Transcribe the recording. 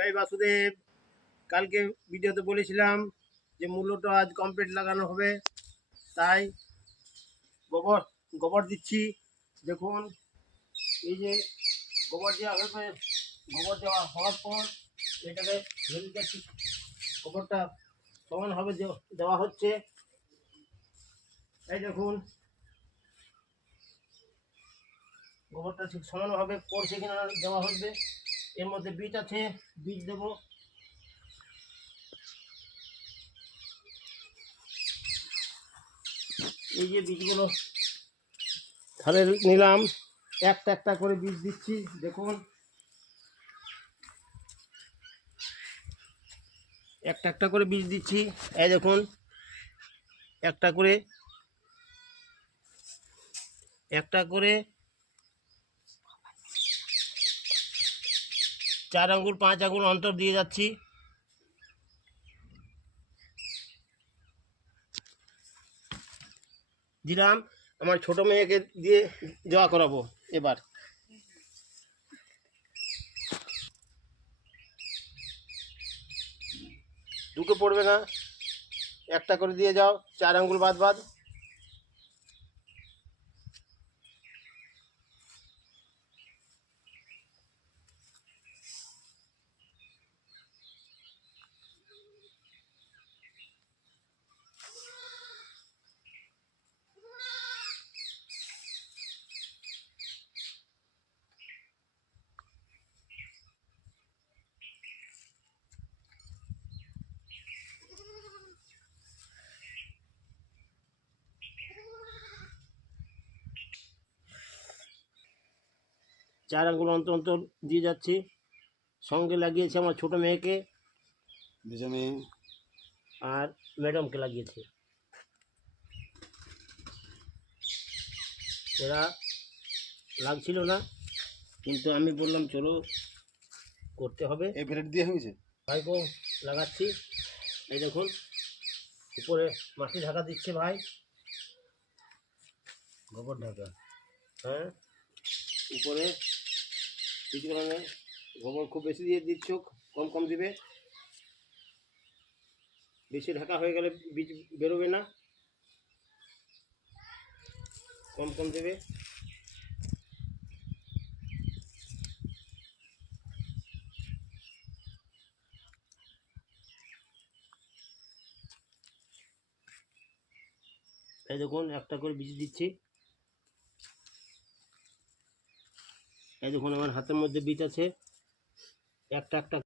জয় বাসুদেব। কালকে ভিডিওতে বলেছিলাম যে মূল্যটা আজ কমপ্লিট লাগানো হবে, তাই গোবর গোবর দিচ্ছি। দেখুন এই যে গোবর দেওয়া হবে, গোবর দেওয়া হওয়ার পর এটাকে ধরে যাচ্ছি, গোবরটা সমানভাবে দেওয়া হচ্ছে। এই দেখুন গোবরটা ঠিক সমানভাবে পড়ছে কিনা দেওয়া হচ্ছে। এর মধ্যে বীজ আছে, বীজ দেব। এই যে বীজগুলো ধারে নিলাম, একটা একটা করে বীজ দিচ্ছি। দেখুন একটা একটা করে বীজ দিচ্ছি। এই দেখুন একটা করে 4 আঙ্গুল 5 আঙ্গুল অন্তর দিয়ে যাচ্ছি। দিলাম, আমার ছোট মেয়েকে দিয়ে জোয়া করাবো এবার। দুটো পড়বে না, একটা করে দিয়ে যাও, 4 আঙ্গুল বাদ বাদ। চার আঙ্গুল অন্তর অন্তর দিয়ে যাচ্ছি। সঙ্গে লাগিয়েছি আমার ছোট মেয়েকে, মেয়ে আর ম্যাডামকে লাগিয়েছি। এরা লাগছিল না, কিন্তু আমি বললাম চলো করতে হবে। এই প্লেট দিয়ে হয়েছে, ভাইকেও লাগাচ্ছি। এই দেখুন উপরে মাটি ঢাকা দিচ্ছে ভাই, গোবর ঢাকা। হ্যাঁ, উপরে কিছু কারণে গোবর খুব বেশি দিয়ে দিচ্ছ, কম কম দিবে। বেশি ঢাকা হয়ে গেলে বীজ বেরোবে না, কম কম দেবে। এই দেখুন একটা করে বীজ দিচ্ছি। এই দেখুন আমার হাতের মধ্যে বীজ আছে, একটা একটা